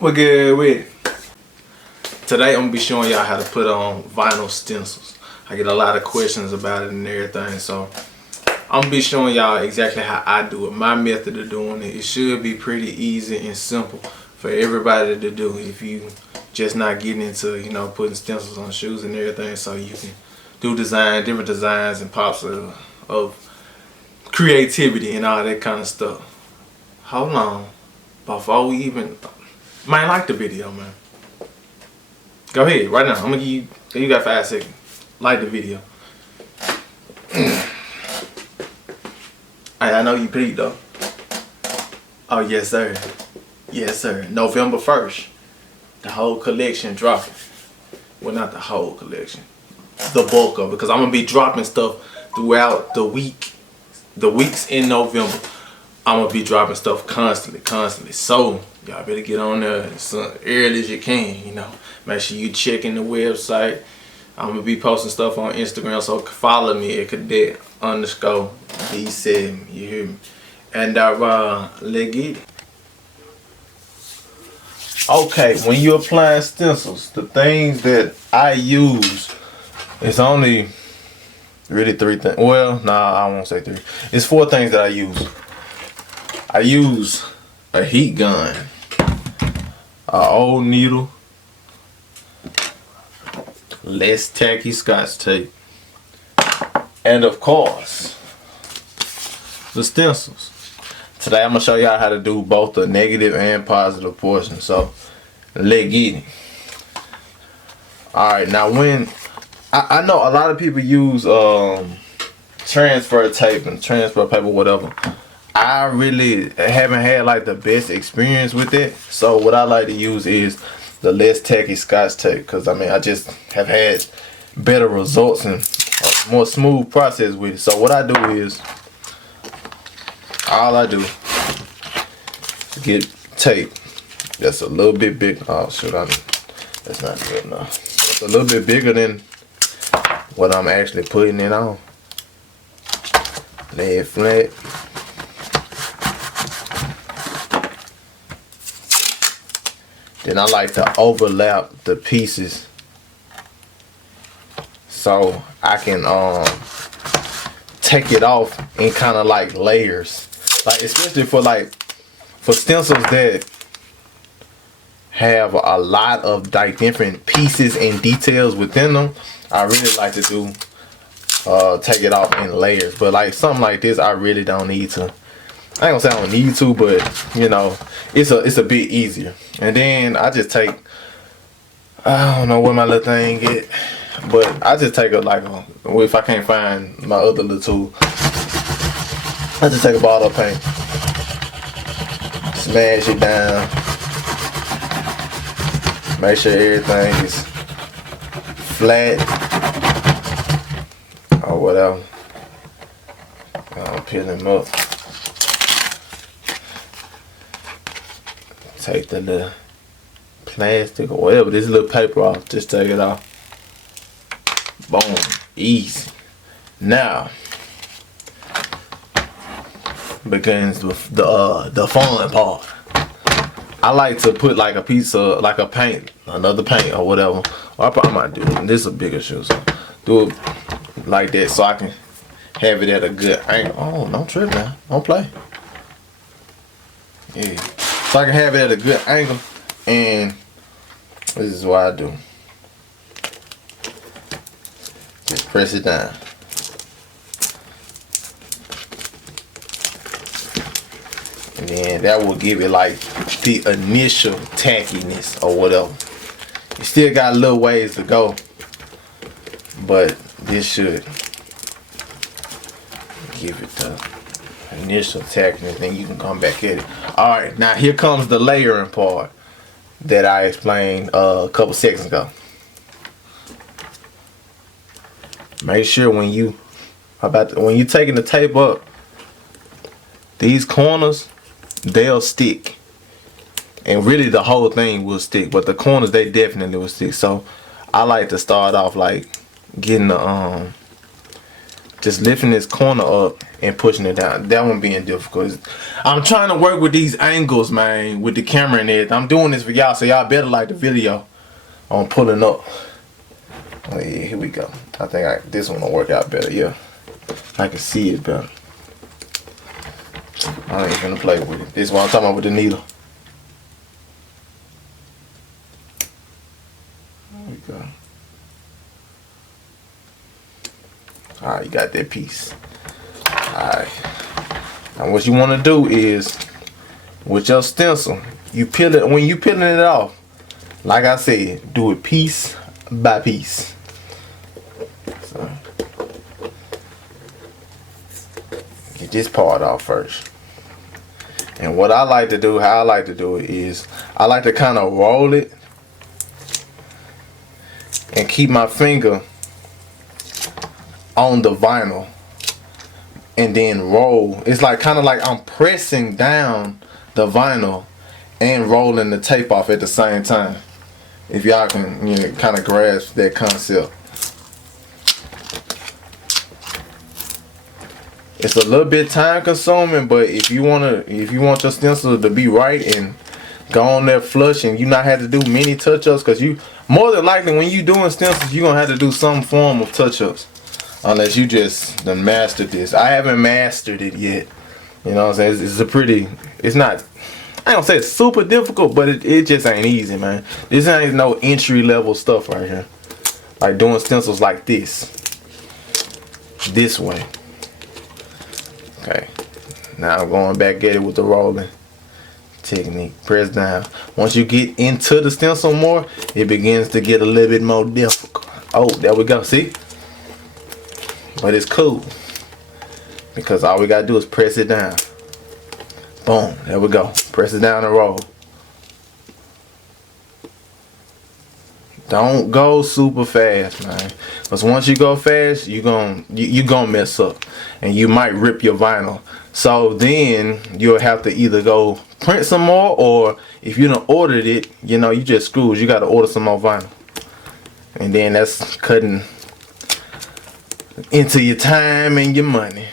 We're good with it. Today I'm gonna be showing y'all how to put on vinyl stencils. I get a lot of questions about it and everything, so I'm gonna be showing y'all exactly how I do it. My method of doing it. It should be pretty easy and simple for everybody to do if you just not getting into, you know, putting stencils on shoes and everything, so you can do different designs and pops of creativity and all that kind of stuff. Hold on, before we even might like the video, man. Go ahead right now. I'm gonna give you got 5 seconds. Like the video. I know you peeped though. Oh yes sir. Yes sir. November 1st. The whole collection dropping. Well, not the whole collection. The bulk of it, because I'm gonna be dropping stuff throughout the week. The weeks in November. I'm gonna be dropping stuff constantly. So y'all better get on there as early as you can, you know. Make sure you checking the website. I'm gonna be posting stuff on Instagram, so follow me at cadet_B7. You hear me? And let's get it. Okay, when you're applying stencils, the things that I use, it's only really 3 things. Well, nah, I won't say 3. It's 4 things that I use. I use a heat gun, an old needle, less tacky Scotch tape, and of course, the stencils. Today I'm gonna show y'all how to do both the negative and positive portion. So let's get it. Alright, now when I know a lot of people use transfer tape and transfer paper, whatever. I really haven't had like the best experience with it. So what I like to use is the less tacky Scotch tape, because I mean I just have had better results and a more smooth process with it. So what I do is, all I do is get tape that's a little bit big. Oh shit, that's not good enough. It's a little bit bigger than what I'm actually putting it on. Lay it flat. Then I like to overlap the pieces so I can take it off in kind of like layers. Like especially for stencils that have a lot of like different pieces and details within them, I really like to do take it off in layers. But like something like this, I really don't need to. I ain't gonna say I don't need to, but you know, it's a bit easier. And then I just take, I don't know where my little thing get, but I just take if I can't find my other little tool, I just take a bottle of paint, smash it down, make sure everything is flat or whatever. I'll peel them up. Take the little plastic or whatever, this little paper off, just take it off. Boom, easy. Now begins the fun part. I like to put like a piece of like a paint, another paint or whatever. Or I might do it. This is a bigger shoe, so do it like that so I can have it at a good angle. Oh, don't trip now, don't play. Yeah. So I can have it at a good angle, and this is what I do. Just press it down. And then that will give it like the initial tackiness or whatever. You still got a little ways to go, but this should give it the initial tackiness, then you can come back at it. Alright, now here comes the layering part that I explained a couple seconds ago. Make sure when you're taking the tape up, these corners, they'll stick. And really the whole thing will stick, but the corners, they definitely will stick. So I like to start off like getting the just lifting this corner up and pushing it down. That one being difficult. I'm trying to work with these angles, man, with the camera and everything. I'm doing this for y'all, so y'all better like the video on pulling up. Oh yeah, here we go. I think this one will work out better. Yeah, I can see it better. I ain't gonna play with it. This is what I'm talking about with the needle. There we go. Alright, you got that piece. Alright. Now what you want to do is, with your stencil, you peel it. When you peeling it off, like I said, do it piece by piece. So, get this part off first. And what I like to do, how I like to do it is, I like to kind of roll it and keep my finger on the vinyl and then roll. It's like kind of like I'm pressing down the vinyl and rolling the tape off at the same time. If y'all can, you know, kind of grasp that concept. It's a little bit time consuming, but if you want your stencil to be right and go on there flush and you not have to do many touch-ups, because you more than likely when you doing stencils you're gonna have to do some form of touch-ups, unless you just done mastered this. I haven't mastered it yet. You know what I'm saying? It's not, I don't say it's super difficult, but it just ain't easy, man. This ain't no entry level stuff right here. Like doing stencils like this way. Okay, now I'm going back at it with the rolling technique. Press down. Once you get into the stencil more, it begins to get a little bit more difficult. Oh, there we go. See? But it's cool, because all we gotta do is press it down. Boom. There we go. Press it down and roll. Don't go super fast, man. Because once you go fast, you gonna mess up, and you might rip your vinyl. So then you'll have to either go print some more, or if you done ordered it, you know, you just screwed. You got to order some more vinyl, and then that's cutting into your time and your money.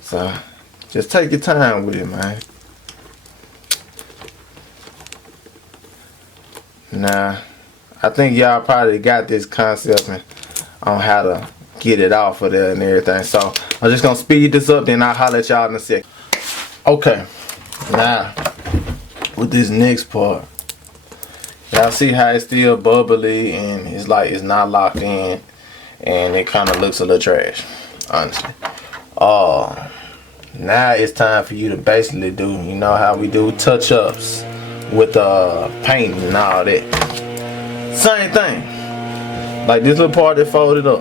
So just take your time with it, man. Nah, I think y'all probably got this concept on how to get it off of there and everything. So I'm just gonna speed this up, then I'll holler at y'all in a sec. Okay, now with this next part, y'all see how it's still bubbly and it's like it's not locked in, and it kind of looks a little trash, honestly. Now it's time for you to basically do, you know how we do touch-ups with paint and all that. Same thing. Like this little part that folded up.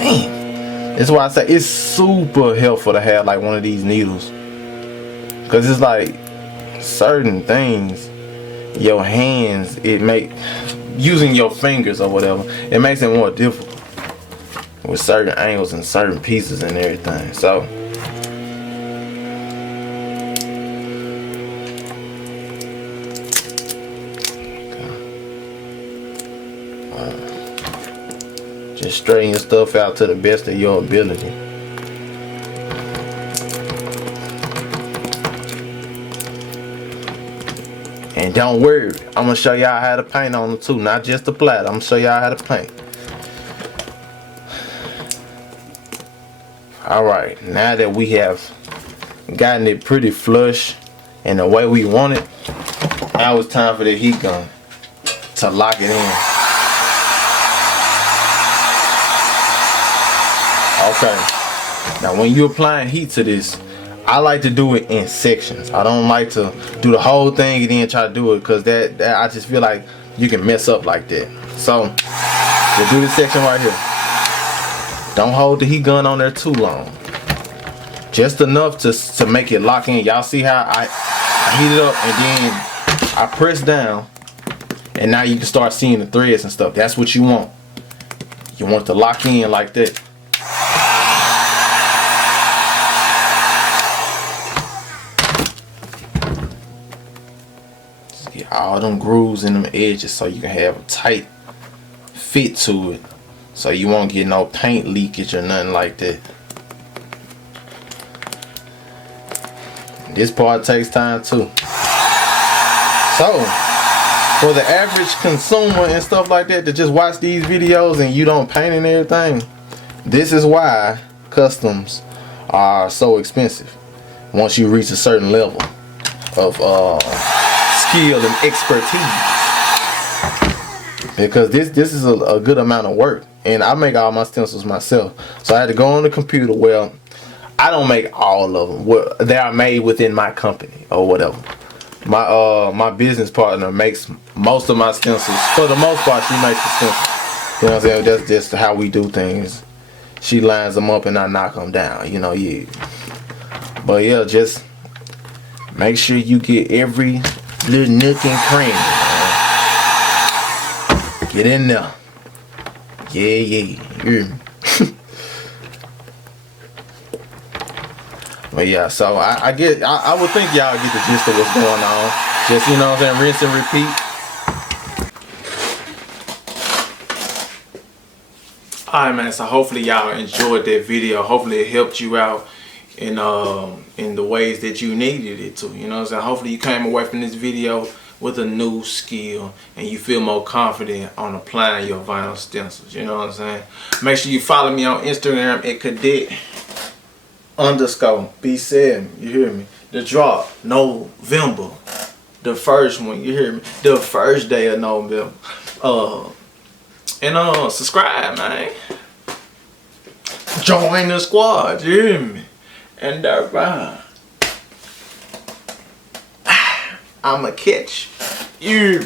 Damn. That's why I say it's super helpful to have like one of these needles. Cause it's like certain things, your hands, using your fingers or whatever, it makes it more difficult with certain angles and certain pieces and everything. So just straighten your stuff out to the best of your ability. And don't worry, I'm gonna show y'all how to paint on them too, not just the plat. I'm gonna show y'all how to paint. Alright, now that we have gotten it pretty flush and the way we want it, now it's time for the heat gun to lock it in. Okay, now when you're applying heat to this, I like to do it in sections. I don't like to do the whole thing and then try to do it, because that I just feel like you can mess up like that. So just do this section right here. Don't hold the heat gun on there too long. Just enough to make it lock in. Y'all see how I heat it up and then I press down, and now you can start seeing the threads and stuff. That's what you want. You want it to lock in like that. All them grooves in them edges so you can have a tight fit to it, so you won't get no paint leakage or nothing like that. This part takes time too. So for the average consumer and stuff like that just watch these videos and you don't paint and everything, this is why customs are so expensive once you reach a certain level of skill and expertise. Because this is a good amount of work, and I make all my stencils myself. So I had to go on the computer. Well, I don't make all of them. Well, they are made within my company or whatever. My business partner makes most of my stencils. For the most part, she makes the stencils. You know what I'm saying? That's just how we do things. She lines them up and I knock them down. You know, yeah. But yeah, just make sure you get every little nook and cranny. Get in there. Yeah. But yeah, so I would think y'all get the gist of what's going on. Just, you know what I'm saying, rinse and repeat. Alright, man, so hopefully y'all enjoyed that video. Hopefully it helped you out in the ways that you needed it to. You know what I'm saying? Hopefully you came away from this video with a new skill and you feel more confident on applying your vinyl stencils. You know what I'm saying? Make sure you follow me on Instagram at cadet_B7. You hear me? The drop November, the first one. You hear me? The first day of November. And subscribe, man. Join the squad. You hear me? And I'ma catch you.